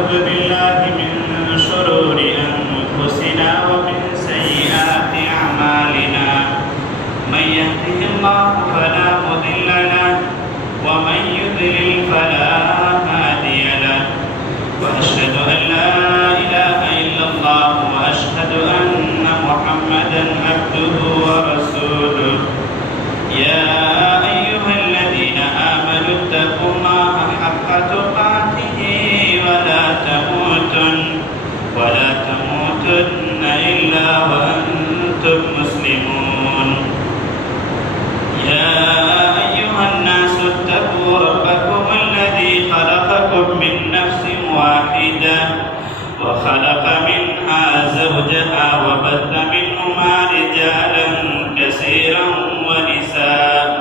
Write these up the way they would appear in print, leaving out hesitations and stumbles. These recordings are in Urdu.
ونعوذ بالله من شرور أنفسنا ومن سيئات أعمالنا من يهده الله فلا مضل له ومن يضلل فلا هادي له وأشهد أن لا إله إلا الله وأشهد أن محمدا عبده ورسوله يا أيها الذين آمنوا اتقوا الله حق تقاته ولا تموتن إلا وأنتم مسلمون يا أيها الناس اتقوا ربكم الذي خلقكم من نفس واحدة وخلق منها زوجها وبث منهما رجالا كثيرا ونساء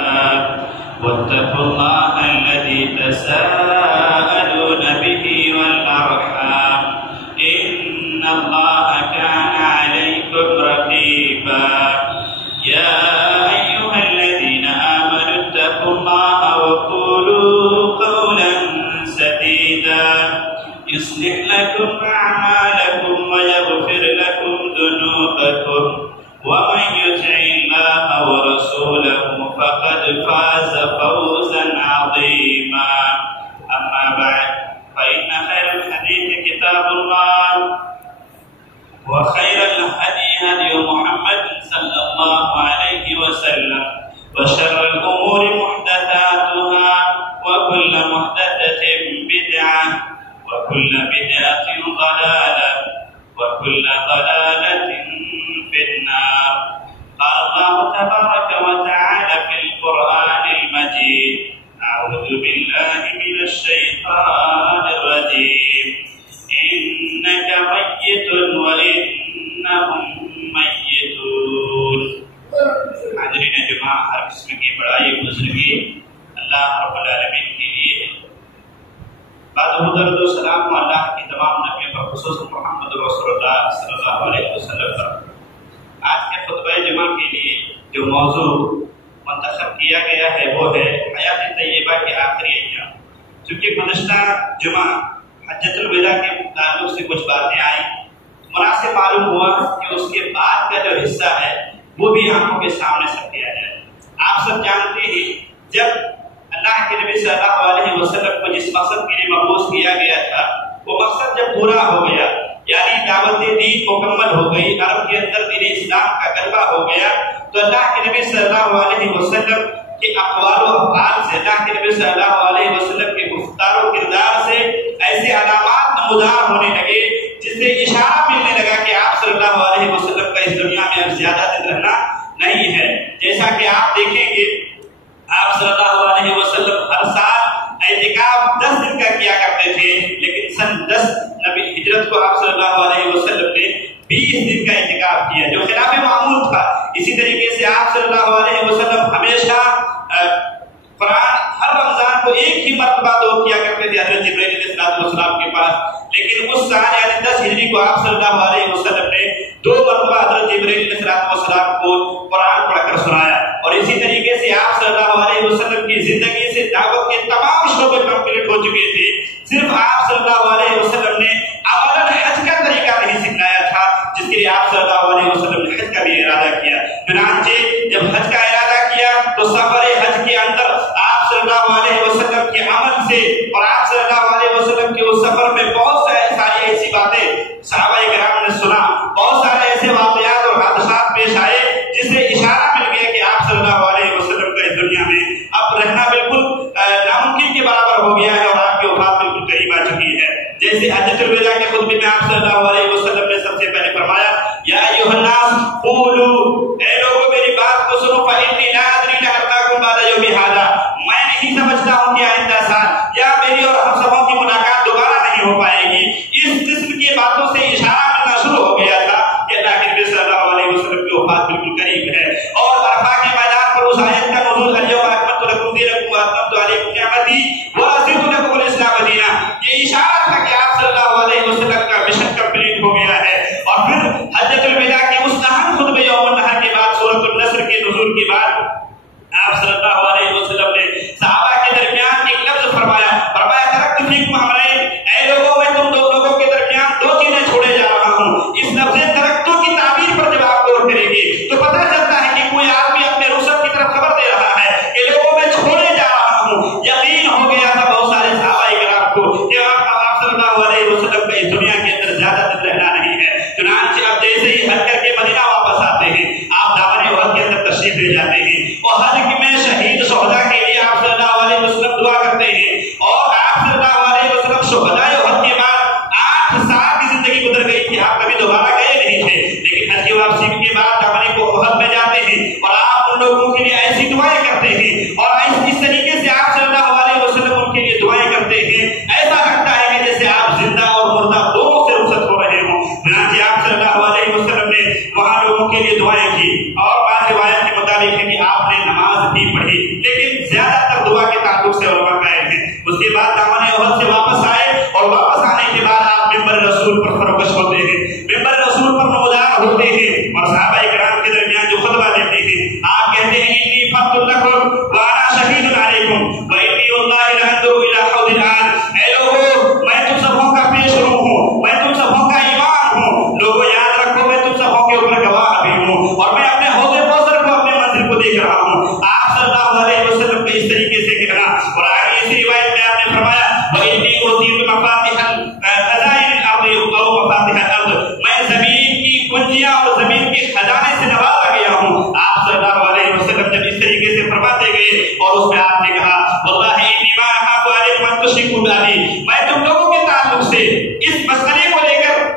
واتقوا الله الذي تساءلون به والأرحام إن الله كان عليكم رقيبا يا أيها الذين آمنوا اتقوا الله وقولوا قولا سديدا يصلح لكم أعمالكم ويغفر لكم ذنوبكم ومن يطع الله ورسوله فقد فاز فوزا عظيما أما بعد فإن خير الحديث كتاب الله وخير الهدي هدي محمد صلى الله عليه وسلم وشر الأمور محدثاتها وكل محدثة بدعة وكل بدعة ضلالة وكل ضلالة في النار قال الله تبارك وتعالى في القرآن المجيد أعوذ بالله من الشيطان الرجيم إنك ميت وإنهم ميتون حاضرین جماع ہر قسم کی بڑائی بزرگی اللہ رب العالمین کے لیے ہے بعد درود و سلام اللہ کی تمام نبیوں پر خصوص محمد رسول اللہ صلی اللہ علیہ وسلم پر آج کے خطبہ جمعہ کے لیے جو موضوع منتخب کیا گیا ہے وہ ہے حیات طیبہ کے آخری ایام چونکہ گزشتہ جمعہ حجۃ الوداع کے تعلق سے کچھ باتیں آئیں مناسب معلوم ہوا کہ اس کے بعد کا جو حصہ ہے وہ بھی آنکھوں کے سامنے سب کیا جائے آپ سب جانتے ہیں جب اللہ کے نبی صلی اللہ علیہ وسلم کو جس مقصد کے لیے مبعوث کیا گیا تھا وہ مقصد جب پورا ہو گیا یعنی دعوت دین مکمل ہو گئی عرب کے اندر دین اسلام کا غلبہ ہو گیا تو اللہ کے نبی صلی اللہ علیہ وسلم کے اقوال و افعال سے اللہ کے نبی صلی اللہ علیہ وسلم کے گفتار و کردار سے ایسے علامات نمودار ہونے لگے جس سے اشارہ ملنے لگا کہ آپ صلی اللہ علیہ وسلم کا اس دنیا میں اب زیادہ دن رہنا نہیں ہے جیسا کہ آپ دیکھیں گے آپ صلی اللہ علیہ وسلم ہر سال اعتکاف 10 دن کا کیا کرتے تھے لیکن سن 10 نبی ہجرت کو آپ صلی اللہ علیہ وسلم نے 20 دن کا اعتکاف کیا جو خلاف معمول تھا اسی طریقے سے آپ صلی اللہ علیہ وسلم ہمیشہ قرآن ہر رمضان کو ایک ہی مرتبہ دو کیا کرتے تھے حضرت جبرائیل علیہ السلام کے پاس لیکن اس سال یعنی 10 ہجری کو آپ صلی اللہ علیہ وسلم نے 2 مرتبہ حضرت جبرائیل علیہ السلام کو قرآن پڑھ کر سنایا اور اسی طریقے سے آپ صلی اللہ علیہ وسلم کی زندگی سے دعوت کے تمام شعبے کمپلیٹ ہو چکے تھے صرف آپ صلی اللہ علیہ وسلم نے اولاً حج کا طریقہ نہیں سکھلایا تھا جس کے لیے آپ صلی اللہ علیہ وسلم نے حج کا بھی ارادہ کیا چنانچہ جب حج کا ارادہ کیا تو سفر حج کے اندر آپ صلی اللہ علیہ وسلم کے عمل سے اور آپ صلی اللہ علیہ وسلم کے اس سفر میں بہت ساری ایسی باتیں صحابہ کرام نے سنا بہت سارے ایسے واقعات اور حادثات پیش آئے جس سے اشارہ مل گیا کہ آپ صلی اللہ علیہ وسلم کا اس دنیا میں اب رہنا بالکل ناممکن کے برابر ہو گیا ہے اور آپ کی وفات بالکل قریب آ چکی ہے جیسے حجۃ الوداع کے خطبے میں آپ صلی اللہ علیہ وسلم نے سب سے پہلے فرمایا یا ایھا الناس قولوا اے لوگوں میری بات کو سنو فإنی لا أدری لألقاکم بعد یوم ھذا میں نہیں سمجھتا ہوں کہ آئندہ سال یا میری اور ہم سبوں کی ملاقات دوبارہ نہیں ہو پائے گی اس قسم کی باتوں سے اشارہ ملنا شروع ہو گیا تھا کہ اللہ کے نبی صلی اللہ علیہ وسلم کی وفات بالکل قریب ہے اور عرفہ کے میدان پر اس آیت کا نزول الیوم اکملت لکم دینکم واتممت علیکم نعمتی ورضیت لکم الاسلام دینا یہ اشارہ تھا کہ آپ صلی اللہ علیہ وسلم کا مشن کمپلیٹ ہو گیا ہے اور پھر حجۃ الوداع کے اس اہم خطبے یوم النحر کے بعد سورۃ النصر کے نزول کے بعد آپ صلی اللہ علیہ وسلم نے صحابہ کے درمیان ایک لفظ فرمایا ترکت فیکم امرین اے لوگوں میں تم دونوں صحابہ کے تعلق سے علماء قائل ہیں. اس کے بعد دامن احد سے واپس آئے اور واپس آنے کے بعد آپ ممبر رسول پر فروکش ہوتے ہیں, ممبر رسول پر نمودار ہوتے ہیں اور صحابہ کرام کے درمیان جو خطبہ دیتے ہیں آپ کہتے ہیں انی فضل لکم وانا شہید علیکم وانی واللہ لانظر الی حوض الان. اے لوگوں میں تم سبوں کا پیش رو ہوں, میں تم سبوں کا امام ہوں, لوگوں یاد رکھو میں تم سبوں کے اوپر گواہ بھی ہوں اور میں اپنے حوض کوثر کو اپنے منزل کو دیکھ رہا ہوں. آپ صلی اللہ علیہ وسلم کو اس طریقے سے کہنا. اور آگے اسی روایت میں آپ نے فرمایا وانی اوتیت مفاتیح خزائن الارض او مفاتیح الارض, میں زمین کی کنجیاں اور زمین کے خزانے سے نوازا گیا ہوں. آپ صلی اللہ علیہ وسلم جب اس طریقے سے فرماتے گئے اور اس میں آپ نے کہا واللہ انی ما اخاف علیکم ان تشرکوا بی, میں تم لوگوں کے تعلق سے اس مسئلے کو لے کر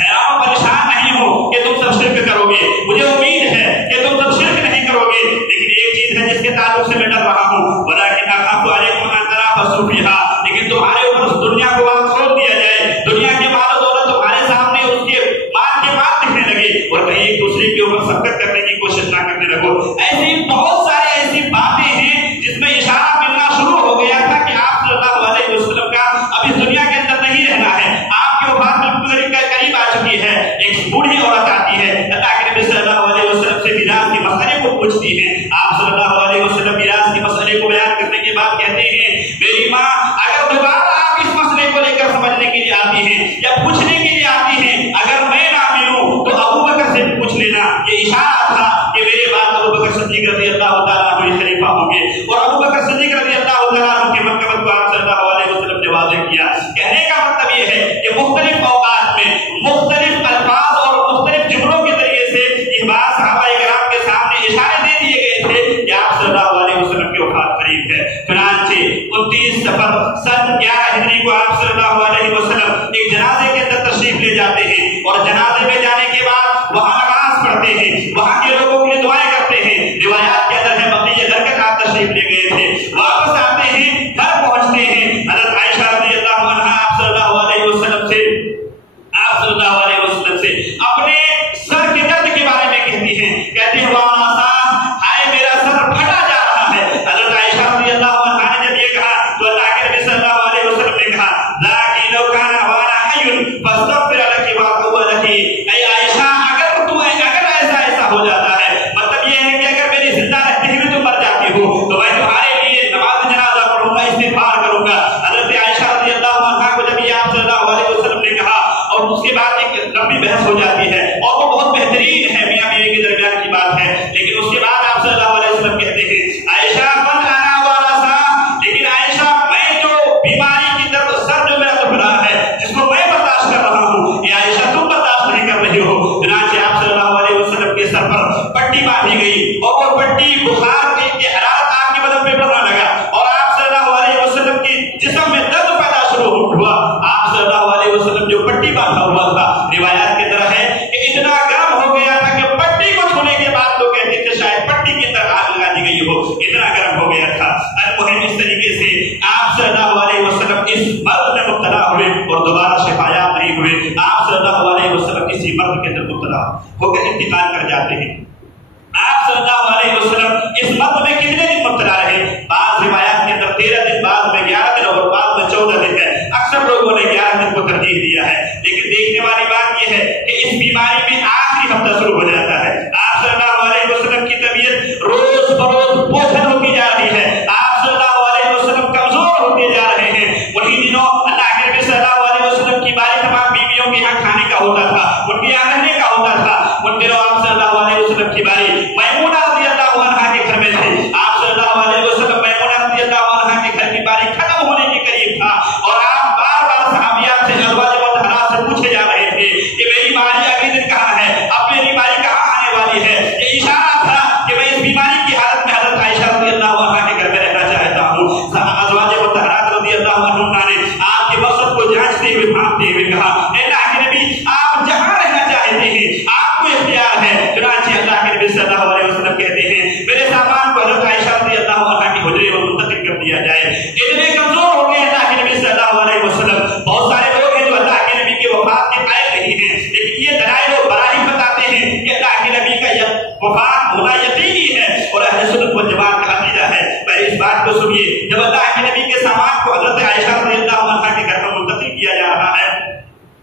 حیران و پریشان نہیں ہوں کہ تم سب شرک کرو گے, مجھے امید ہے کہ تم سب شرک نہیں کرو گے, لیکن ایک چیز ہے جس کے تعلق سے میں ڈر رہا ہوں ولکن اخاف علیکم ان تنافسوا فیھا, لیکن تمہارے اوپر اس دنیا کو وہاں چھوڑ دیا جائے, دنیا کے مال و دولت تمہارے سامنے اس کے مال کے مال دکھنے لگے اور کہیں ایک دوسرے کے اوپر سبقت کرنے کی کوشش نہ کرنے لگو. ایسی بہت سارے ایسی باتیں ہیں جس میں اشارہ ملنا شروع ہو گیا تھا کہ آپ صلی اللہ علیہ وسلم کا اب اس دنیا کے اندر نہیں رہنا ہے, آپ کی وفات بالکل قریب آ چکی ہے. ایک بوڑھی عورت آتی ہے, اللہ کے نبی صلی اللہ علیہ وسلم سے میراث کے مسئلے کو پوچھتی ہے. آپ صلی اللہ علیہ وسلم میراث کے مسئلے کو بیان کرنے کے بعد کہتے ہیں میری ماں اگر دوبارہ آپ اس مسئلے کو لے کر سمجھنے کے لیے آتی ہیں یا پوچھنے کے لیے آتی ہیں, اگر میں نہ ملوں تو ابو بکر سے بھی پوچھ لینا. یہ اشارہ تھا کہ میرے بعد ابو بکر صدیق رضی اللہ تعالیٰ عنہ خلیفہ ہوں گے اور ابو بکر صدیق رضی اللہ تعالیٰ عنہ کی مرتبت کو آپ صلی اللہ علیہ وسلم نے واضح کیا. کہنے کا مطلب یہ ہے کہ مختلف اوقات میں مختلف الفاظ اور مختلف جملوں کے ذریعے سے یہ بات صحابہ کرام کے سامنے اشارے دے دیے گئے تھے کہ آپ صلی اللہ علیہ وسلم کی وفات قریب ہے. چنانچہ 29 صفر سن 11 ہجری کو آپ صلی اللہ علیہ وسلم ایک جنازے کے اندر تشریف لے جاتے ہیں اور جنازے میں جانے کے بعد وہاں نماز پڑھتے ہیں, وہاں کے لوگوں کے لیے دعائیں کرتے ہیں. روایات کے اندر ہے بقیہ گھر کے ساتھ تشریف لے گئے تھے, واپس آتے ہیں, گھر پہنچتے ہیں. حضرت عائشہ رضی اللہ عنہا آپ صلی اللہ علیہ وسلم سے اپنے سر کے درد کے بارے میں کہتی ہیں, کہتے ہیں وانا سا ہائے میرا سر پھٹا جا رہا ہے. حضرت عائشہ رضی اللہ عنہا نے جب یہ کہا تو اللہ کے نبی صلی اللہ علیہ وسلم نے کہا ذاکی لو کان وانا حی فاستغفر لك واقوى لك. اے عائشہ اگر ایسا ہو جاتا ہے, مطلب یہ ہے کہ اگر میری زندہ رہتے ہوئے تم مر جاتی ہو تو میں تمہارے لیے نماز جنازہ پڑھوں گا, استغفار کروں گا. حضرت عائشہ رضی اللہ عنہا کو جب یہ آپ صلی اللہ علیہ وسلم نے کہا اور اس کے بعد ایک لمبی بحث ہو جاتی ہے اور وہ بہت بہترین ہے, میاں بیوی کے درمیان کی بات ہے, لیکن اس کے بعد آپ صلی اللہ علیہ وسلم کہتے ہیں عائشہ من انا والا سا, لیکن عائشہ میں جو بیماری کی طرف سر جو میرا دکھ رہا ہے جس کو میں برداشت کر رہا ہوں, یہ عائشہ تم برداشت نہیں کر رہی ہو. چنانچہ آپ صلی اللہ علیہ وسلم کے سر پر پٹی باندھی گئی اور وہ پٹی بخار کی حرارت آپ کے بدن پہ پڑنے لگا اور آپ صلی اللہ علیہ وسلم کی جسم میں درد پیدا شروع ہوا. آپ صلی اللہ علیہ وسلم جو پٹی باندھا ہوا تھا, روایات کی طرح ہے کہ اتنا گرم ہو گیا تھا کہ پٹی کو چھونے کے بعد تو کہتے تھے شاید پٹی کے اندر آگ لگا دی گئی ہو, اتنا گرم ہو گیا تھا. المہم اس طریقے سے آپ صلی اللہ علیہ وسلم اس مرض میں مبتلا ہوئے اور دوبارہ شفایاب نہیں ہوئے. آپ صلی اللہ علیہ وسلم کسی مرض کے اندر مبتلا ہو کر انتقال کر جاتے ہیں. آپ صلی اللہ علیہ وسلم اس مرض میں کتنے دن مبتلا رہے؟ بعض روایات کے اندر 13 دن, بعض میں 11 دن اور بعض میں 14 دن ہے. اکثر لوگوں نے 11 دن کو ترجیح دیا ہے, لیکن دیکھنے والی بات یہ ہے کہ اس بیماری میں آخری ہفتہ شروع ہو جاتا ہے. آپ صلی اللہ علیہ وسلم کی طبیعت روز بروز بوجھل ہوتی جا رہی ہے, آپ صلی اللہ علیہ وسلم کمزور ہوتے جا رہے ہیں. وہی دنوں اللہ کے نبی صلی اللہ علیہ وسلم کی باری تمام بیویوں کے یہاں کھانے کا ہوتا تھا, ان کے یہاں رہنے کا ہوتا تھا. ان دنوں آپ صلی اللہ علیہ وسلم کی باری میمونہ رضی اللہ عنہا کے گھر میں تھے. آپ صلی اللہ علیہ وسلم میمونہ رضی اللہ عنہا کے گھر کی باری ختم ہونے کے قریب تھا اور آپ بار بار صحابیات سے ازواج مطہرات سے پوچھے جا رہے تھے کہ میری باری اگلے دن کہاں ہے, اب میری باری کہاں آنے والی ہے. یہ اشارہ تھا کہ میں اس بیماری کی حالت میں حضرت عائشہ رضی اللہ عنہا کے گھر میں رہنا چاہتا ہوں. ازواج مطہرات رضی اللہ عنہا نے آپ کے مقصد کو جانچتے ہوئے بھانپتے ہوئے کہا اللہ کے نبی آپ جہاں رہنا چاہتے ہیں آپ کو اختیار ہے. چنانچہ اللہ کے نبی صلی اللہ علیہ وسلم کہتے ہیں میرے سامان کو حضرت عائشہ رضی اللہ عنہا کے حجرے میں منتقل کر دیا جائے. اتنے کمزور ہو گئے اللہ کے نبی صلی اللہ علیہ وسلم. بہت سارے لوگ ہیں جو اللہ کے نبی کی وفات کے قائل نہیں ہیں, لیکن یہ دلائل و براہین بتاتے ہیں کہ اللہ کے نبی کا وفات ہونا یقینی ہے اور اہل سنت والجماعت کا عقیدہ ہے. پہلے اس بات کو سنیے جب اللہ کے نبی کے سامان کو حضرت عائشہ رضی اللہ عنہا کے گھر میں منتقل کیا جا رہا ہے،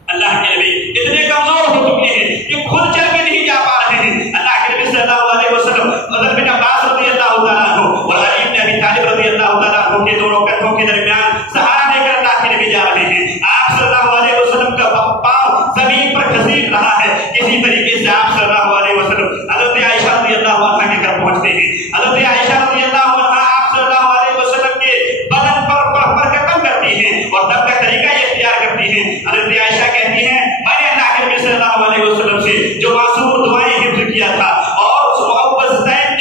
اللہ کے نبی اتنے کمزور ہو چکے ہیں کہ خود چل کے نہیں جا پا رہے ہیں۔ اللہ کے نبی صلی اللہ علیہ وسلم حضرت بن عباس رضی اللہ تعالیٰ عنہ اور علی بن ابی طالب رضی اللہ تعالیٰ عنہ کے دونوں کندھوں کے درمیان سہارا لے کر اللہ کے نبی جا رہے ہیں۔ آپ صلی اللہ علیہ وسلم کا پاؤں زمین پر گھسیٹ رہا ہے۔ اسی طریقے سے آپ صلی اللہ علیہ وسلم حضرت عائشہ رضی اللہ عنہا کے گھر پہنچتے ہیں۔ حضرت عائشہ رضی اللہ عنہا آپ صلی اللہ علیہ وسلم کے بدن پر قدم کرتی ہیں اور دم کا طریقہ یہ اختیار کرتی ہیں۔ حضرت عائشہ کہتی ہیں میں نے اللہ کے نبی صلی اللہ علیہ وسلم سے جو معصوم دعائیں حفظ کیا تھا اور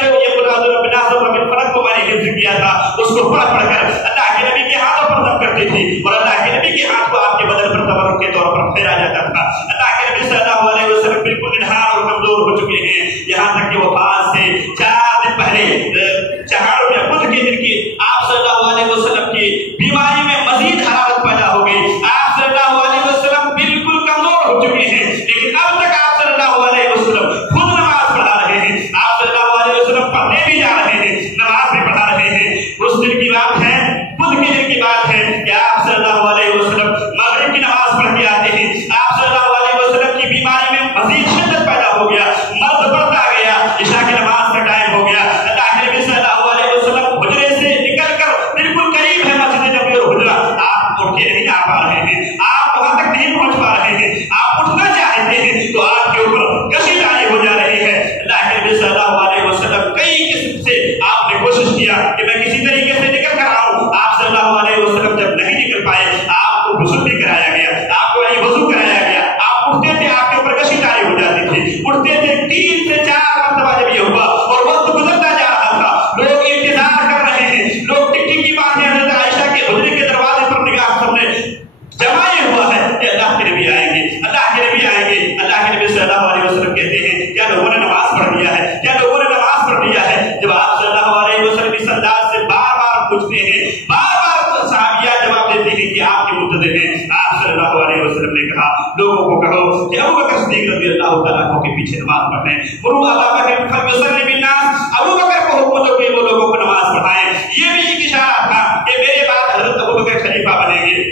جو یہ فرق کو میں نے حفظ کیا تھا اس کو پڑھ پڑھ کر اللہ کے نبی کے ہاتھوں پر دم کرتی تھی اور اللہ کے نبی کے ہاتھ کو آپ کے بدن پر تبرک کے طور پر پھیرا جاتا تھا۔ اللہ کے نبی صلی اللہ علیہ وسلم بالکل نڈھال اور کمزور ہو چکے ہیں، یہاں تک کہ وفات سے 4 دن پہلے چہاروں میں بدھ کے دن کی آپ صلی اللہ علیہ وسلم کی بیماری میں مزید حرارت پیدا ہو گئی۔ آپ صلی اللہ علیہ وسلم بالکل کمزور ہو چکے ہیں، لیکن اب تک آپ صلی اللہ علیہ وسلم خود نماز پڑھا رہے ہیں۔ آپ صلی اللہ علیہ وسلم پڑھنے بھی جا رہے ہیں، نماز بھی پڑھا رہے ہیں۔ اس دن کی بات ہے، بدھ کے دن کی بات ہے کہ آپ صلی اللہ علیہ وسلم مغرب کی نماز پڑھ کے آتے ہیں۔ آپ صلی اللہ علیہ وسلم کی بیماری میں مزید شدت پیدا ہو گیا، مرض بڑھتا گیا، عشاء کی نماز کا ٹائم ہو گیا۔ اللہ کے نبی صلی اللہ علیہ وسلم حجرے سے نکل کر بالکل قریب ہے مسجد نبوی اور حجرہ، آپ اٹھ کے نہیں آ پا رہے ہیں، آپ وہاں تک نہیں پہنچ پا رہے ہیں، آپ اٹھنا چاہتے ہیں تو آپ کے اوپر کشش آئی ہو جا رہی ہے۔ اللہ کے نبی صلی اللہ علیہ وسلم کئی قسم سے آپ نے کوشش کیا کہ میں کسی طریقے سے نکل کر آؤں، آپ صلی اللہ علیہ وسلم جب نہیں نکل پائے آپ کو غسل بھی کرایا گیا، آپ کو وضو کرایا گیا، آپ اٹھتے تھے آپ کے اوپر کشش آئی ہو جاتی تھی، اٹھتے تھے 3 سے 4 مرتبہ جب یہ ہوا اور وقت گزرتا جا رہا تھا، لوگ انتظار کر رہے ہیں، لوگ ٹکی کی باتیں حضرت عائشہ کے حجرے کے دروازے پر نگاہ سب نے جمائے ہوا ہے کہ اللہ کے نبی آئیں گے، اللہ کے نبی آئیں گے۔ اللہ کے نبی صلی اللہ علیہ وسلم کہتے ہیں کیا لوگوں نے نماز پڑھ لیا ہے، کیا لوگوں نے نماز پڑھ لیا ہے؟ جب آپ صلی اللہ علیہ وسلم اس انداز سے بار بار پوچھتے ہیں، بار بار صحابیہ جواب دیتے ہیں کہ آپ کے منتظر ہیں، آپ صلی اللہ علیہ وسلم نے کہا لوگوں کو کہو کہ ابو بکر صدیق رضی اللہ تعالیٰ عنہ کے پیچھے نماز پڑھیں، مروا ابا بکر فلیصلی بالناس، ابو بکر کو حکم دو کہ وہ لوگوں کو نماز پڑھائیں۔ یہ بھی ایک اشارہ تھا کہ میرے بعد حضرت ابو بکر خلیفہ بنیں گے۔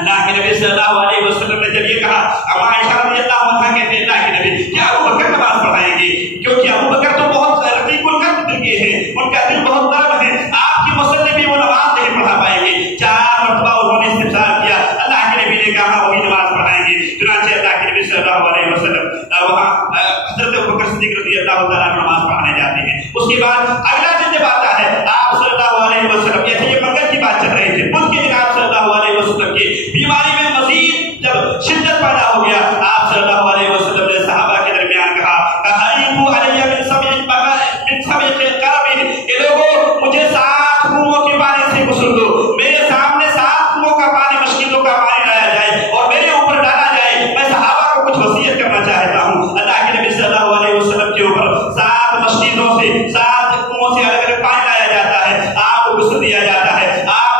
اللہ کے نبی صلی اللہ علیہ وسلم نے جب یہ کہا، ابو عائشہ رضی اللہ عنہا کہتے ہیں اللہ کے نبی کیا ابو بکر نماز پڑھائیں گے؟ کیونکہ ابو بکر تو بہت رقیق القلب دل کے ہیں، ان کا دل بہت نرم ہے، آپ کی مسجد میں بھی وہ نماز نہیں پڑھا پائیں گے۔ 4 مرتبہ انہوں نے استفسار کیا، اللہ کے نبی نے کہا وہی نماز پڑھائیں گے۔ چنانچہ اللہ کے نبی صلی اللہ علیہ وسلم وہاں حضرت ابو بکر صدیق رضی اللہ تعالیٰ عنہ نماز پڑھانے جاتے ہیں۔ اس کے بعد اگلا دن جب آتا ہے آپ صلی اللہ علیہ وسلم، جیسے یہ منگل کی بات چل رہی تھی، بدھ کے دن آپ صلی اللہ علیہ وسلم کی بیماری میں مزید جب شدت پیدا ہو گیا، آپ صلی اللہ علیہ وسلم نے صحابہ کے درمیان کہا کہ لوگوں مجھے 7 کنوؤں کے پانی سے غسل دو، میرے سامنے 7 کنوؤں کا پانی، مشکلوں کا پانی لایا جائے اور میرے اوپر ڈالا جائے، میں صحابہ کو کچھ وصیت کرنا چاہتا ہوں۔ اللہ کے نبی صلی اللہ علیہ وسلم کے اوپر 7 مشکلوں سے 7 کنوؤں سے الگ الگ پانی لایا جاتا ہے، آپ کو غسل دیا جاتا ہے، آپ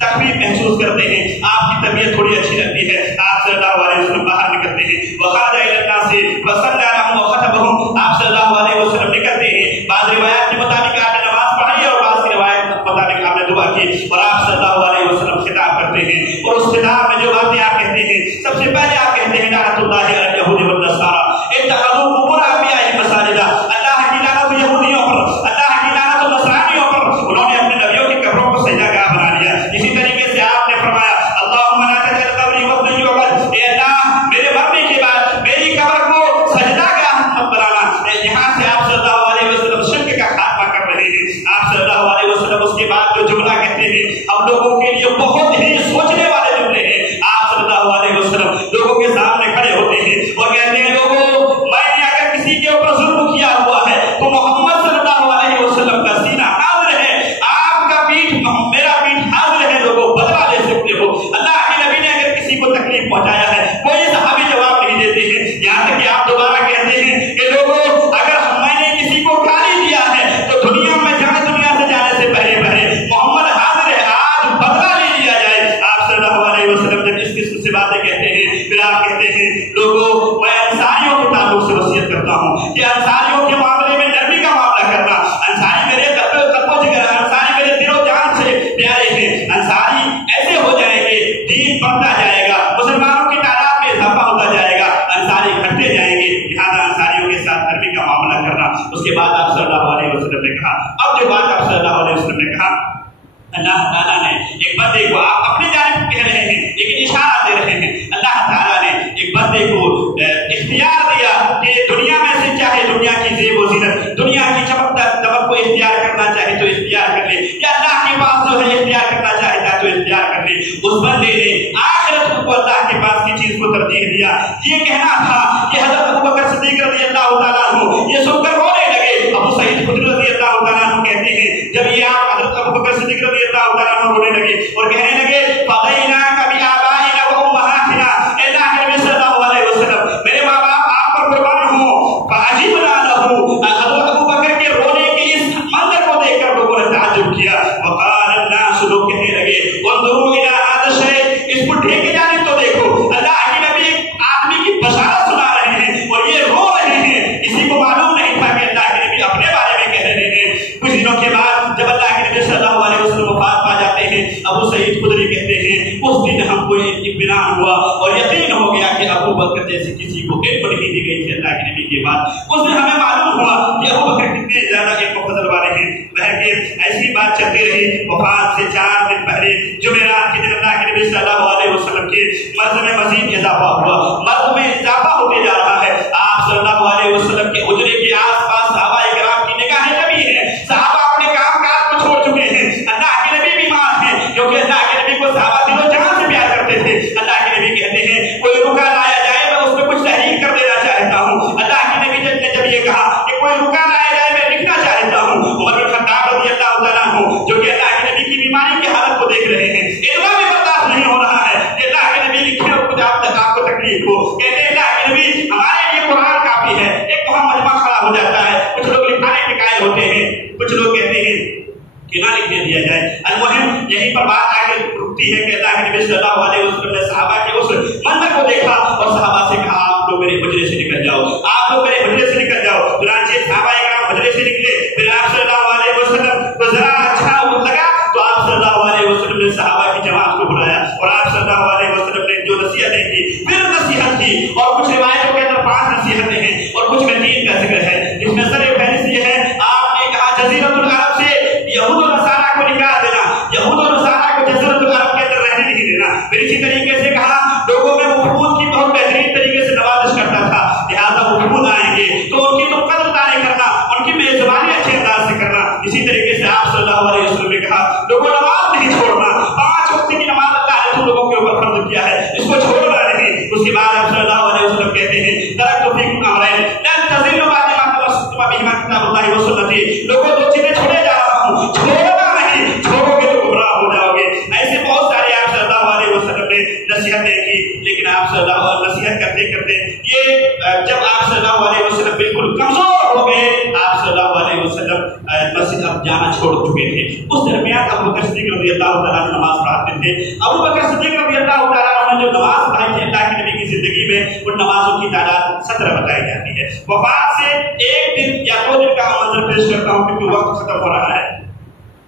تکلیف محسوس کرتے ہیں، آپ کی طبیعت تھوڑی اچھی لگتی ہے، آپ صلی اللہ علیہ وسلم باہر نکلتے ہیں، وخرج الی الناس فصلی لهم وخطبهم، آپ صلی اللہ علیہ وسلم نکلتے ہیں، بعض روایات کے مطابق آپ نے نماز پڑھی اور بعض کی روایت کے مطابق آپ نے دعا کی اور آپ صلی اللہ علیہ وسلم خطاب کرتے ہیں، اور اس خطاب میں جو باتیں آپ کہتے ہیں، سب سے پہلے آپ کہتے ہیں لعنت اللہ علی الیہود والنصارى اتخذوا قبور انبیاء مساجدا، اللہ کی لعنت یہودیوں پر، اللہ کی لعنت نصرانیوں پر، انہوں نے اپنے نبیوں کی قبروں کو سجدہ گاہ بنا لیا۔ اسی طریقے سے آپ نے فرمایا اللہم لا تجعل قبری وطنا یعبد، اے اللہ میرے مرنے کے بعد میری قبر کو سجدہ گاہ مت بنانا۔ یہاں سے آپ صلی اللہ علیہ وسلم شرک کا خاتمہ کر رہے ہیں۔ آپ صلی اللہ علیہ وسلم اس کے بعد جو جملہ کہتے ہیں ہم لوگوں کے لیے بہت ہی سوچنے والے جملے ہیں۔ آپ صلی اللہ علیہ وسلم لوگوں کے سامنے کھڑے ہوتے ہیں اور کہتے ہیں لوگوں میں نے اگر کسی کے اوپر ظلم کیا ہوا ہے تو محمد صلی اللہ علیہ وسلم کا سینہ حاضر ہے، آپ کا پیٹھ میرا پیٹھ حاضر ہے، لوگوں بدلہ لے سکتے ہو۔ اللہ کے نبی نے اگر کسی کو تکلیف پہنچایا ہے کوئی صحابی جواب نہیں دیتے ہیں، یہاں تک کہ آپ دوبارہ کہتے ہیں کہ لوگوں اگر میں نے کسی کو گالی دیا ہے تو دنیا سے جانے سے پہلے محمد حاضر ہے، آج بدلہ لے لیا جائے۔ آپ صلی دین بڑھتا جائے گا، مسلمانوں کی تعداد میں اضافہ ہوتا جائے گا، انصاری گھٹتے جائیں گے، لہٰذا انصاریوں کے ساتھ نرمی کا معاملہ کرنا۔ اس کے بعد آپ صلی اللہ علیہ وسلم نے کہا، اب جو بات آپ صلی اللہ علیہ وسلم نے کہا، اللہ تعالیٰ نے ایک بندے کو، آپ اپنی جانب کہہ رہے ہیں لیکن اشارہ دے رہے ہیں، اللہ تعالیٰ نے ایک بندے کو اختیار دیا کہ دنیا میں سے چاہے دنیا کی زیب و زینت، دنیا کی چمک دمک کو اختیار کرنا چاہے تو اختیار کر لے، یا اللہ کے پاس جو ہے اختیار کرنا چاہتا تو اختیار کر لے۔ اس بندے نے آخرت کو اللہ کے پاس کی چیز کو ترجیح دیا۔ یہ کہنا تھا کہ حضرت ابوبکر صدیق رضی اللہ تعالیٰ عنہ یہ سن کر رونے لگے۔ ابو سعید خدری رضی اللہ تعالیٰ عنہ کہتے ہیں جب یہ آپ حضرت ابوبکر صدیق رضی اللہ تعالیٰ عنہ رونے لگے اور کہنے لگے فَضَيْنَاكَ بِآبَائِنَا وَأُمَّهَاتِنَا، اے اللہ کے نبی صلی اللہ علیہ وسلم میرے ماں باپ آپ پر قربان ہوں، فَعَجِبْنَا لَهُ، حضرت ابوبکر کے رونے کے اس منظر کو دیکھ کر لوگوں نے تعجب کیا۔ وَقَالَ النَّاسُ، لوگ کہنے لگے انظروا إِلَىٰ هَٰذَا الشَّيْء، اس بڈھے کی جانب تو دیکھو، اللہ کے نبی ایک آدمی کی بشارت سنا رہے ہیں اور یہ رو رہے ہیں، کسی کو معلوم نہیں تھا کہ اللہ کے نبی اپنے بارے میں کہہ رہے ہیں۔ کچھ دنوں کے بعد جب اللہ کے نبی صلی اللہ علیہ وسلم وفات پا جاتے ہیں، ابو سعید خدری کہتے ہیں اس دن ہم کو اطمینان ہوا اور یقین ہو گیا کہ ابو بکر جیسی کسی کو ایک نہیں دی گئی تھی اللہ کے نبی کے بعد۔ اس دن ہمیں معلوم ہوا کہ ابو بکر کتنے زیادہ ایک فضل والے ہیں۔ بہرکہ ایسی بات چلتی رہی، وفات سے 4 دن پہلے جمعرات کے دن اللہ کے نبی صلی اللہ علیہ وسلم کے مرض میں مزید اضافہ ہوا، مرض میں اضافہ ہوتے جا رہا ہے۔ آپ صلی اللہ علیہ وسلم کے حجرے کے آس پاس صحابہ کرام کی نگاہیں جمی ہیں، صحابہ اپنے کام کاج کو چھوڑ چکے ہیں، اللہ کے نبی بیمار ہیں کیونکہ اللہ کے نبی کو صحابہ دل و جان سے پیار کرتے تھے۔ اللہ کے نبی کہتے ہیں کوئی رکا لایا جائے میں اس میں کچھ تحریر کر دینا چاہتا ہوں۔ اللہ کے نبی نے جب یہ کہا کہ کوئی رکا لایا جائے میں لکھنا چاہتا ہوں، عمر بن خطاب رضی اللہ تعالیٰ عنہ جو کہ اللہ کے نبی کی بیماری کی حالت کو دیکھ رہے ہیں، اتنا بھی برداشت نہیں ہو رہا ہے کہ اللہ کے نبی لکھے اور کچھ آپ کو تکلیف ہو، کہتے ہیں اللہ کے نبی ہمارے لیے قرآن کافی ہے۔ ایک وہاں مجمع کھڑا ہو جاتا ہے، کچھ لوگ لکھانے کے قائل ہوتے ہیں، کچھ لوگ کہتے ہیں کہ نہ لکھنے دیا جائے۔ المہم یہیں پر بات آگے رکتی ہے کہ اللہ کے نبی صلی اللہ علیہ وسلم نے صحابہ کے اس منظر کو دیکھا اور صحابہ سے کہا آپ لوگ میرے حجرے سے نکل جاؤ، آپ لوگ میرے حجرے سے نکل جاؤ۔ چنانچہ صحابہ کرام حجرے سے نکلے، پھر آپ صلی اللہ علیہ وسلم کو ذرا اچھا لگا تو آپ صلی اللہ علیہ وسلم نے صحابہ کی جماعت کو بلایا اور آپ صلی اللہ علیہ وسلم نے جو نصیحتیں کی پھر نصیحت کی، اور کچھ روایتوں کے اندر 5 نصیحتیں ہیں اور کچھ میں 3 کا ذکر ہے، جس میں سر فہرست یہ ہے آپ نے کہا جزیرۃ العرب سے یہود و نصارہ کو نکال دینا، یہود و نصارہ کو جزیرۃ العرب کے اندر رہنے نہیں دینا۔ پھر اسی طریقے سے کہا لوگوں میں وفود کی بہت بہترین طریقے سے نوازش کرتا تھا، لہٰذا وفود آئیں گے تو ان کی تو قدر دانی کرنا، ان کی میزبانی اچھے انداز سے کرنا۔ اسی طریقے سے آپ صلی اللہ علیہ وسلم نے کہا لوگوں نماز نہیں چھوڑنا، 5 وقت کی نماز اللہ نے تم لوگوں کے اوپر فرض کیا ہے، اس کو چھوڑنا نہیں۔ اس کے بعد آپ صلی اللہ علیہ وسلم کہتے ہیں ترکت فیکم امرین لن تضلوا بعد ما تمسکتم بہما کتاب اللہ و سنتی، لوگوں 2 چیزیں چھوڑے جا رہا ہوں، چھوڑنا نہیں، چھوڑو گے تو گمراہ ہو جاؤ گے۔ ایسے بہت سارے آپ صلی اللہ علیہ وسلم نے نصیحتیں کی، لیکن آپ صلی اللہ علیہ نصیحت کرتے کرتے یہ جب آپ صلی اللہ علیہ وسلم بالکل کمزور ہو گئے، آپ صلی اللہ علیہ وسلم مسجد اب جانا چھوڑ چکے تھے۔ اس درمیان ابو بکر صدیق رضی اللہ تعالیٰ عنہ نماز پڑھاتے تھے۔ ابو بکر صدیق رضی اللہ تعالیٰ عنہ جو نماز پڑھائی تھی اللہ کے نبی کی زندگی میں، ان نمازوں کی تعداد 17 بتائی جاتی ہے۔ وفات سے 1 دن یا 2 دن کا منظر پیش کرتا ہوں کیونکہ وقت ختم ہو رہا ہے۔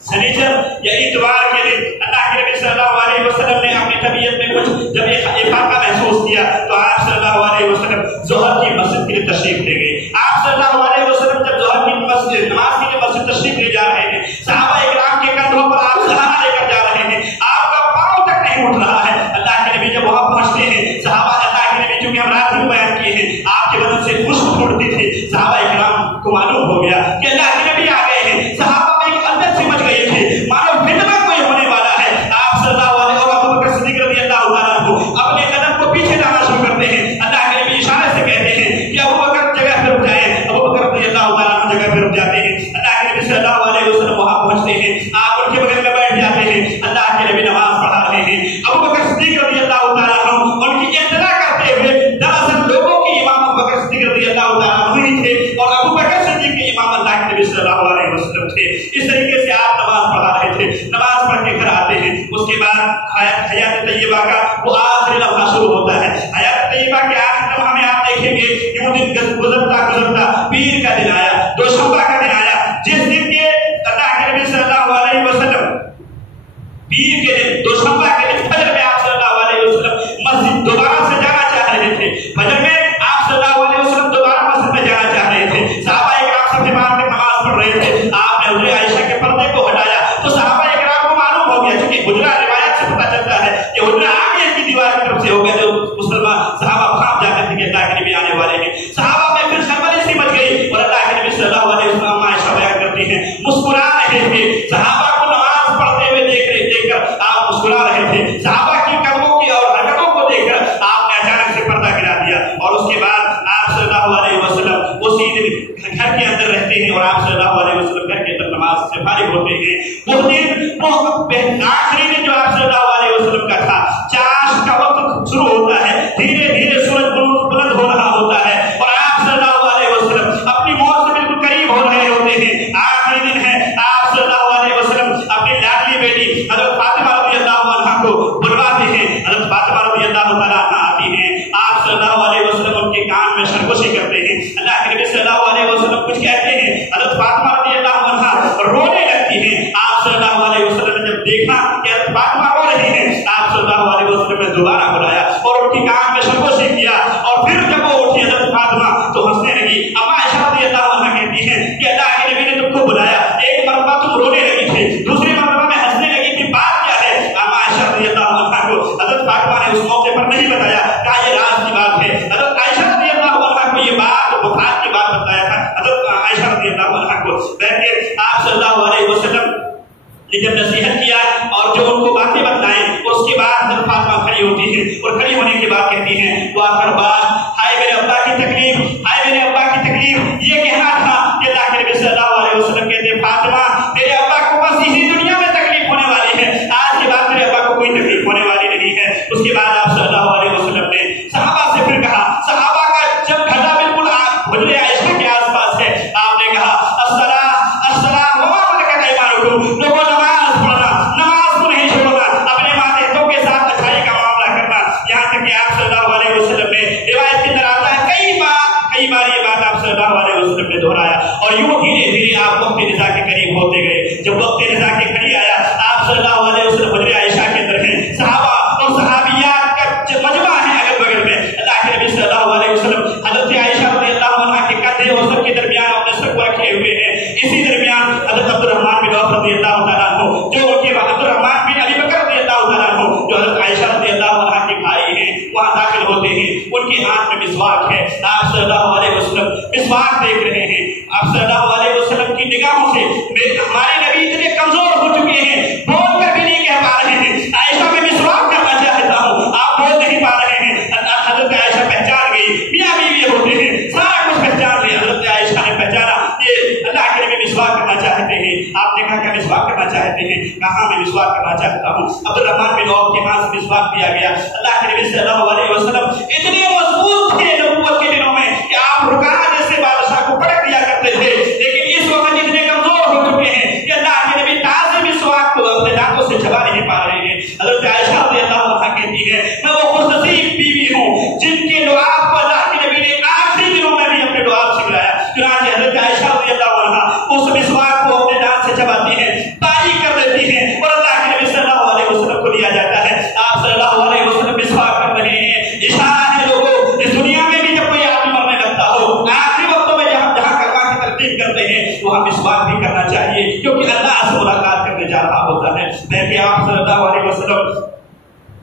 سنیچر یا اتوار کے دن اللہ کے نبی صلی اللہ علیہ وسلم نے اپنی طبیعت میں کچھ جب افاقہ محسوس کیا تو آپ صلی اللہ علیہ وسلم ظہر کی مسجد کے لیے تشریف لے گئے۔ آپ صلی اللہ علیہ وسلم جب ظہر کی مسجد نماز کے لیے مسجد تشریف لے جا رہے ہیں، صحابہ اکرام کے کندھوں پر آپ سہارا لے کر جا رہے ہیں، آپ کا پاؤں تک نہیں اٹھ رہا ہے۔ اللہ کے نبی جب وہاں پہنچتے ہیں، صحابہ اللہ کے نبی چونکہ ہم رات میں بیان کیے ہیں آپ کے بدن سے خوشبو چھوڑتی تھی، صحابہ اکرام کو معلوم ہو گیا کہ اللہ کے نبی آ گئے ہیں۔ صحابہ میں ایک اندر سمجھ گئے تھے مانو فتنہ کوئی ہونے والا ہے۔ آپ صلی اللہ علیہ وسلم ابو بکر صدیق رضی اللہ تعالیٰ عنہ اپنے قدم کو پیچھے لانا شروع کرتے ہیں، اللہ کے نبی اشارے سے کہتے ہیں کہ ابو بکر جگہ پہ رک جائیں، ابو بکر رضی اللہ تعالیٰ عنہ جگہ پہ رک جاتے ہیں۔ اللہ کے نبی صلی اللہ علیہ وسلم وہاں پہنچتے ہیں، آپ ان کے بغل میں بیٹھ جاتے ہیں، اللہ کے نبی نماز پڑھا رہے ہیں۔ ابو بکر صدیق رضی اللہ تعالیٰ عنہ ان کی اقتدا کرتے ہوئے دراصل لوگوں کی امام ابو بکر صدیق رضی اللہ تعالیٰ عنہ ہی تھے اور ابو بکر صدیق کے امام اللہ کے نبی صلی اللہ علیہ وسلم تھے۔ اس طریقے سے آپ نماز پڑھا رہے تھے، نماز پڑھ کے گھر آتے ہیں۔ اس کے بعد حیات طیبہ کا وہ آخری لمحہ شروع ہوتا ہے۔ حیات طیبہ کے آخری لمحہ میں آپ دیکھیں گے کہ وہ دن گزرتا پیر کا دن آیا، دوشنبہ کا دن آیا، جس دن کے اللہ کے نبی صلی اللہ علیہ وسلم پیر کے دن دوشنبہ کے دن فجر میں آپ صلی اللہ علیہ آخری دن جو آپ صلی اللہ علیہ وسلم کا تھا، چاش کا وقت شروع ہوتا ہے، دھیرے دھیرے سورج بلند ہو رہا ہوتا ہے اور آپ صلی اللہ علیہ وسلم اپنی موت سے بالکل قریب ہو رہے ہوتے ہیں. آخری دن ہے، آپ صلی اللہ علیہ وسلم اپنی لاڈلی بیٹی حضرت فاطمہ رضی اللہ عنہا کو بلواتے ہیں. حضرت فاطمہ رضی اللہ تعالیٰ عنہ آتی ہیں، آپ صلی اللہ علیہ وسلم ان کے کان میں سرگوشی کرتے ہیں. اللہ کے نبی صلی اللہ علیہ وسلم کچھ کہتے ہیں، حضرت فاطمہ رضی اللہ عنہا رونے لگتی ہیں. آپ صلی اللہ علیہ وسلم نے جب دیکھا کہ حضرت فاطمہ رو رہی ہیں، آپ صلی اللہ علیہ وسلم نے دوبارہ بلایا اور ان کی کان میں سرگوشی کیا اور پھر جب وہ اٹھی حضرت فاطمہ تو ہنسنے لگی. اما عائشہ رضی اللہ عنہا کہتی ہیں کہ اللہ کے نبی نے تم کو بلایا، ایک مرتبہ تم رونے لگی تھی، دوسری مرتبہ میں ہنسنے لگی تھی، بات کیا ہے؟ اما عائشہ رضی اللہ عنہا کو حضرت فاطمہ نے اس موقع پر نہیں بتایا، کہا یہ راز کی بات ہے. حضرت عائشہ رضی اللہ عنہا کو یہ بات وفات کی بات بتایا تھا حضرت عائشہ رضی اللہ عنہا کو. بہرکہ آپ صلی اللہ علیہ وسلم نے جب نصیحت کیا اور جو ان کو باتیں بتلائیں، اس کے بعد حضرت فاطمہ کھڑی ہوتی ہیں اور کھڑی ہونے کے بعد کہتی ہیں وہ آخر بات، ہائے میرے ابا کی تکلیف، ہائے میرے ابا کی تکلیف. یہ کہنا تھا کہ اللہ کے نبی صلی اللہ علیہ وسلم کہتے ہیں فاطمہ تیرے ابا کو بس اسی دنیا میں تکلیف ہونے والی ہے، آج کے بعد میرے ابا کو کوئی تکلیف ہونے والی نہیں ہے. اس کے بعد آپ صلی اللہ علیہ وسلم نے صحابہ سے پھر کہا، صحابہ کا جب گھڑا بالکل حجرے عائشہ کے آس پاس ہے، آپ نے کہا الصلاۃ الصلاۃ وما ملکت ایمانکم، لوگوں نماز پڑھنا، نماز کو نہیں چھوڑنا، اپنے ماتحتوں کے ساتھ اچھائی کا معاملہ کرنا. یہاں تک کہ آپ صلی اللہ علیہ وسلم نے روایت کے اندر آتا ہے کئی بار یہ بات آپ صلی اللہ علیہ وسلم نے دہرایا اور یوں دھیرے دھیرے آپ وقت نزا کے قریب ہوتے گئے. جب وقت نزا کے قریب آیا، آپ صلی اللہ علیہ وسلم حجرے عائشہ کے اندر ہیں، صحابہ اور صحابیات کا مجمع ہے اگل بغل میں. اللہ کے نبی صلی اللہ علیہ وسلم حضرت عائشہ رضی اللہ عنہا کے کندھے اور سر کے درمیان اپنے سر کو رکھے ہوئے ہیں. اسی درمیان حضرت عبد الرحمن بن عوف رضی اللہ تعالیٰ عنہ جو ان کے عبد الرحمن بن ابی بکر رضی اللہ تعالیٰ عنہ جو حضرت عائشہ رضی اللہ عنہا کے بھائی ہیں، وہاں داخل ہوتے ہیں. ان کے ہاتھ میں مسواک ہے. آپ صلی اللہ علیہ وسلم مسواک دیکھ رہے ہیں. آپ صلی اللہ علیہ وسلم کی نگاہوں سے ہمارے نبی اتنے کمزور ہو چکے ہیں، بول کر بھی نہیں کہہ پا رہے ہیں عائشہ میں مسواک کرنا چاہتا ہوں، آپ بول نہیں پا رہے ہیں. حضرت عائشہ پہچان گئی، میاں بیوی ہوتے ہیں، سارا کچھ پہچان لیا. حضرت عائشہ نے پہچانا یہ اللہ کے نبی مسواک کرنا چاہتے ہیں. آپ نے کہا کیا مسواک کرنا چاہتے ہیں؟ کہاں میں مسواک کرنا چاہتا ہوں. عبد الرحمن بن عوف کے ہاتھ سے مسواک دیا گیا. اللہ کے نبی صلی اللہ علیہ وسلم اتنے مضبوط تھے نبوت کے دنوں میں کہ آپ رکانا جیسے بادشاہ کو پٹک دیا کرتے تھے، لیکن اس وقت اتنے کمزور ہو چکے ہیں کہ اللہ کے نبی تازے مسواک کو اپنے دانتوں سے چبا نہیں پا رہے ہیں. حضرت عائشہ رضی اللہ عنہا کہتی ہے میں وہ خوش نصیب بیوی ہوں جن کے لعاب کو اللہ کے نبی نے آخری دنوں میں بھی اپنے لعاب سے ملایا. چنانچہ حضرت عائشہ رضی اللہ عنہا اس مسواک کو اپنے دانت سے چباتی ہیں، تاریخ کر دیتی ہیں اور اللہ کے نبی صلی اللہ علیہ وسلم کو دیا جاتا ہے. آپ صلی اللہ علیہ وسلم مسواک کر رہے ہیں. اشارہ ہے لوگوں اس دنیا میں بھی جب کوئی آدمی مرنے لگتا ہو، آخری وقتوں میں جہاں کروا کی ترتیب کرتے ہیں وہاں مسواک بھی کرنا چاہیے کیونکہ اللہ سے ملاقات کرنے جا رہا ہوتا ہے. کہ آپ صلی اللہ علیہ وسلم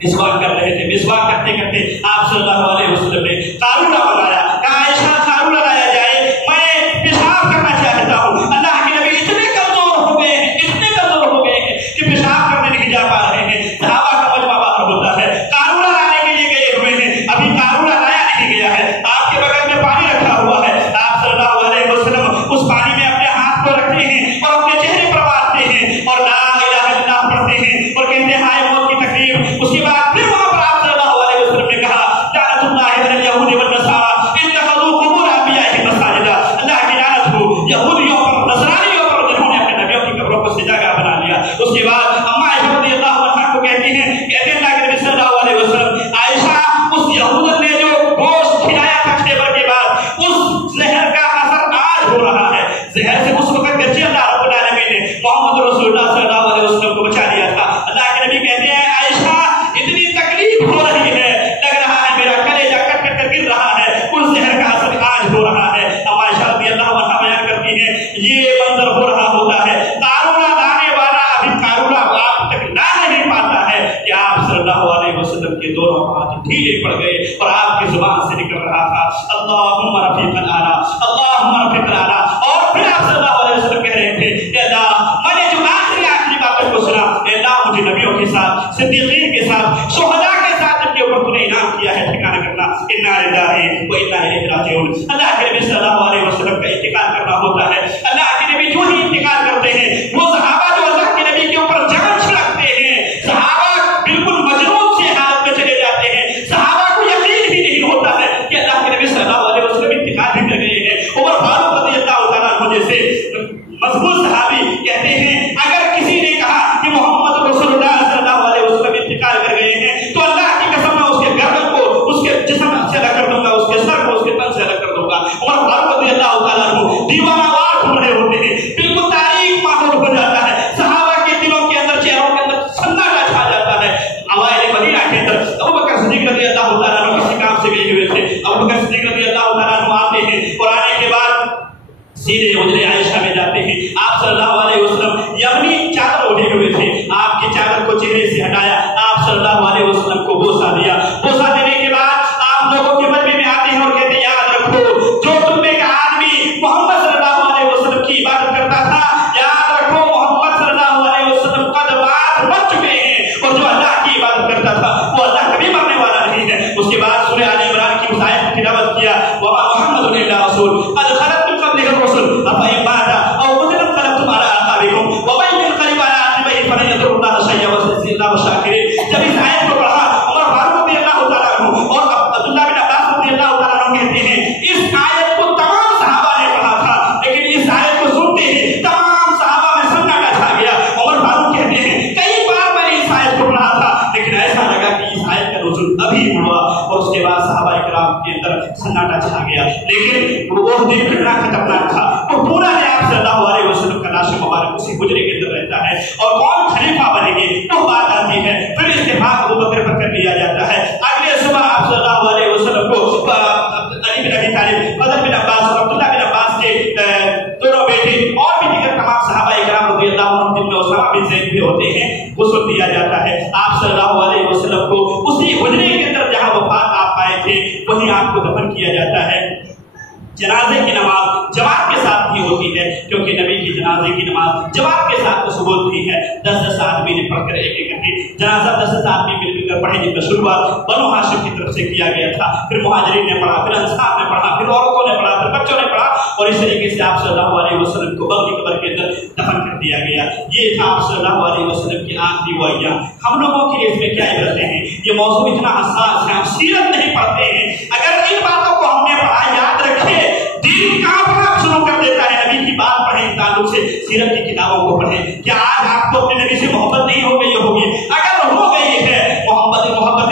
مسواک کر رہے تھے. مسواک کرتے کرتے آپ صلی اللہ علیہ وسلم نے قارورہ بنایا. کہا عائشہ قارورہ لایا جائے، میں پیشاب کرنا چاہتا ہوں. اللہ کے نبی اتنے کمزور ہو گئے ہیں، اتنے کمزور ہو گئے ہیں کہ پیشاب کرنے نہیں جا پا رہے ہیں. صحابہ کا مجمع باہر ہوتا ہے، قارورہ لانے کے لیے گئے ہوئے ہیں، ابھی قارورہ لایا نہیں گیا ہے. آپ کے بغل میں پانی رکھا ہوا ہے. آپ صلی اللہ علیہ وسلم اس پانی میں اپنے ہاتھ کو رکھتے ہیں اور اپنے چہرے پر مارتے ہیں اور لا الہ الا اللہ پڑھتے ہیں اور کہتے ہیں ہائے موت کی تکلیف. اس کے بعد پھر وہاں پر آپ صلی اللہ علیہ وسلم نے کہا لعنت اللہ علی الیہود والنصارى اتخذوا قبور انبیائہم مساجدا. اللہ کی لعنت ہو یہودیوں پر، نصرانیوں پر جنہوں نے اپنے نبیوں کی قبروں کو سجاگاہ بنا لیا. اس کے بعد اما عائشہ رضی اللہ عنہا کو کہتی ہیں اللہ کے نبی صلی اللہ علیہ وسلم عائشہ اس یہودیت نے جو گوشت کھلایا تھا خیبر کے بعد اس زہر کا اثر آج ہو رہا ہے. زہر سے اس وقت گرچہ اللہ رب العالمین نے محمد رسول اللہ صلی اللہ علیہ وسلم کو بچا لیا تھا. اللہ کے نبی کہتے ہیں عائشہ اتنی تکلیف ہو رہی ہے، لگ رہا ہے میرا کلیجہ کٹ کٹ کر گر رہا ہے، اس زہر کا اثر آج ہو رہا ہے. اب عائشہ رضی اللہ عنہا بیان کرتی ہیں یہ منظر ہو رہا ہوتا ہے، قارورہ لانے والا ابھی قارورہ آپ تک لا نہیں پاتا ہے کہ آپ صلی اللہ علیہ وسلم کے دونوں ہاتھ ڈھیلے پڑ گئے اور آپ کی زبان سے نکل رہا تھا اللہم رفیق الاعلیٰ، اللہم رفیق الاعلیٰ. اور پھر آپ صلی اللہ علیہ وسلم کہہ رہے تھے کہ اللہ میں نے جو آخری باتوں کو سنا، اللہ مجھے نبیوں کے ساتھ، صدیقین کے ساتھ، شہداء کے ساتھ جن کے اوپر تو نے انعام کیا ہے ٹھکانہ کرنا. انا للہ و انا الیہ راجعون. اللہ کے نبی صلی اللہ علیہ وسلم کا انتقال کرنا ہوتا ہے. اللہ کے نبی جو ہی انتقال کرتے ہیں وہ صحابہ جو اللہ کے نبی کے اوپر جان چھڑکتے سیدھے حجرے عائشہ میں جاتے ہیں. آپ صلی اللہ علیہ وسلم یمنی چادر اوڑھے ہوئے تھے. آپ کی چادر کو چہرے سے ہٹایا, آپ صلی اللہ علیہ وسلم کو بوسہ دیا. بوسہ دینے کے بعد آپ لوگوں کے مجمع میں آتے ہیں اور کہتے ہیں یاد رکھو جو تم میں کا آدمی محمد صلی اللہ علیہ وسلم کی عبادت کرتا تھا, یاد رکھو محمد صلی اللہ علیہ وسلم قد بات مر چکے ہیں, اور جو اللہ کی عبادت کرتا تھا وہ اللہ کبھی مرنے والا نہیں ہے. اس کے بعد سورہ آل عمران کی اس آیت کی تلاوت کیا, وما محمد الا رسول قد خلت من قبله الرسل افإن مات او قتل انقلبتم على اعقابكم ومن ينقلب على عقبيه فلن يضر الله شيئا وسيجزي الله الشاكرين. جب اس آیت کو پڑھا عمر فاروق رضی اللہ تعالیٰ عنہ اور عبداللہ بن عباس رضی اللہ تعالیٰ عنہ کہتے ہیں اس آیت کو تمام صحابہ نے پڑھا تھا, لیکن اس آیت کو سنتے ہی تمام صحابہ میں سناٹا چھا گیا. عمر فاروق کہتے ہیں کئی بار میں نے اس آیت کو پڑھا تھا, لیکن ایسا لگا کہ اس آیت کا نزول ابھی ہوا, اور اس کے بعد صحابہ کرام کے اندر سناٹا چھا گیا. لیکن وہ دن کتنا خطرناک تھا, وہ پورا ہے آپ صلی اللہ علیہ وسلم کا لاش مبارک اسی حجرے کے اندر رہتا ہے, اور کون خلیفہ بنے گے وہ بات آتی ہے. پھر اتفاق ابو بکر پر کر لیا جاتا ہے. اگلے صبح آپ صلی اللہ علیہ وسلم کو علی بن ابی طالب, فضل بن عباس اور عبداللہ بن عباس کے دونوں بیٹے اور بھی دیگر تمام صحابہ کرام رضی اللہ عنہم جن میں اسامہ بن زید بھی ہوتے ہیں غسل دیا جاتا ہے. آپ صلی اللہ علیہ وسلم کو اسی حجرے کے اندر جہاں وفات آپ پائے تھے وہیں آپ کو دفن کیا جاتا ہے. جنازے کی نماز جماعت کے ساتھ ہی ہوتی ہے, کیونکہ نبی کی جنازے کی نماز جماعت کے ساتھ اس ہوتی ہے. 10 آدمی نے پڑھ کر ایک ایک کر کے جنازہ 10 آدمی مل کر پڑھے, جن کا شروعات بنو ہاشم کی طرف سے کیا گیا تھا. پھر مہاجرین نے پڑھا, پھر انصار نے پڑھا, پھر عورتوں نے پڑھا, پھر بچوں نے پڑھا, اور اس طریقے سے آپ صلی اللہ علیہ وسلم کو بغلی قبر کے اندر دفن کر دیا گیا. یہ تھا آپ صلی اللہ علیہ وسلم کی آخری وہ ایام. ہم لوگوں کے لیے اس میں کیا عبرتیں ہیں؟ یہ موضوع اتنا حساس ہے, ہم سیرت نہیں پڑھتے ہیں. اگر ان باتوں کو ہم نے پڑھا, یاد رکھے دین کہاں پر شروع کر دیتا ہے. نبی کی بات پڑھیں, تعلق سے سیرت کی کتابوں کو پڑھیں. کیا آج آپ کو اپنے نبی سے محبت نہیں ہو گئی ہوگی؟ اگر ہو گئی ہے محبت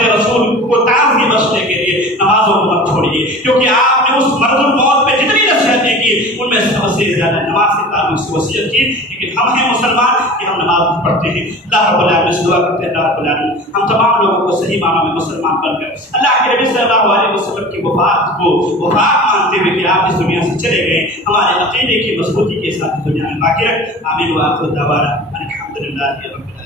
رسول کو تازگی بخشنے کے لیے نمازوں کو مت چھوڑیے, کیونکہ آپ نے اس مرض الموت میں جتنی نصیحتیں کی ان میں سب سے زیادہ نماز سے تعلق سے وصیت کی. لیکن ہم ہیں مسلمان کہ ہم نماز نہیں پڑھتے ہیں. اللہ رب العالمین سے دعا کرتے ہیں, اللہ رب العالمین ہم تمام لوگوں کو صحیح معنوں میں مسلمان بن کر اللہ کے نبی صلی اللہ علیہ وسلم کی وفات کو وفات مانتے ہوئے کہ آپ اس دنیا سے چلے گئے, ہمارے عقیدے کی مضبوطی کے ساتھ دنیا میں باقی رکھ. آمین. وآخر دعوانا الحمد للہ رب العالمین.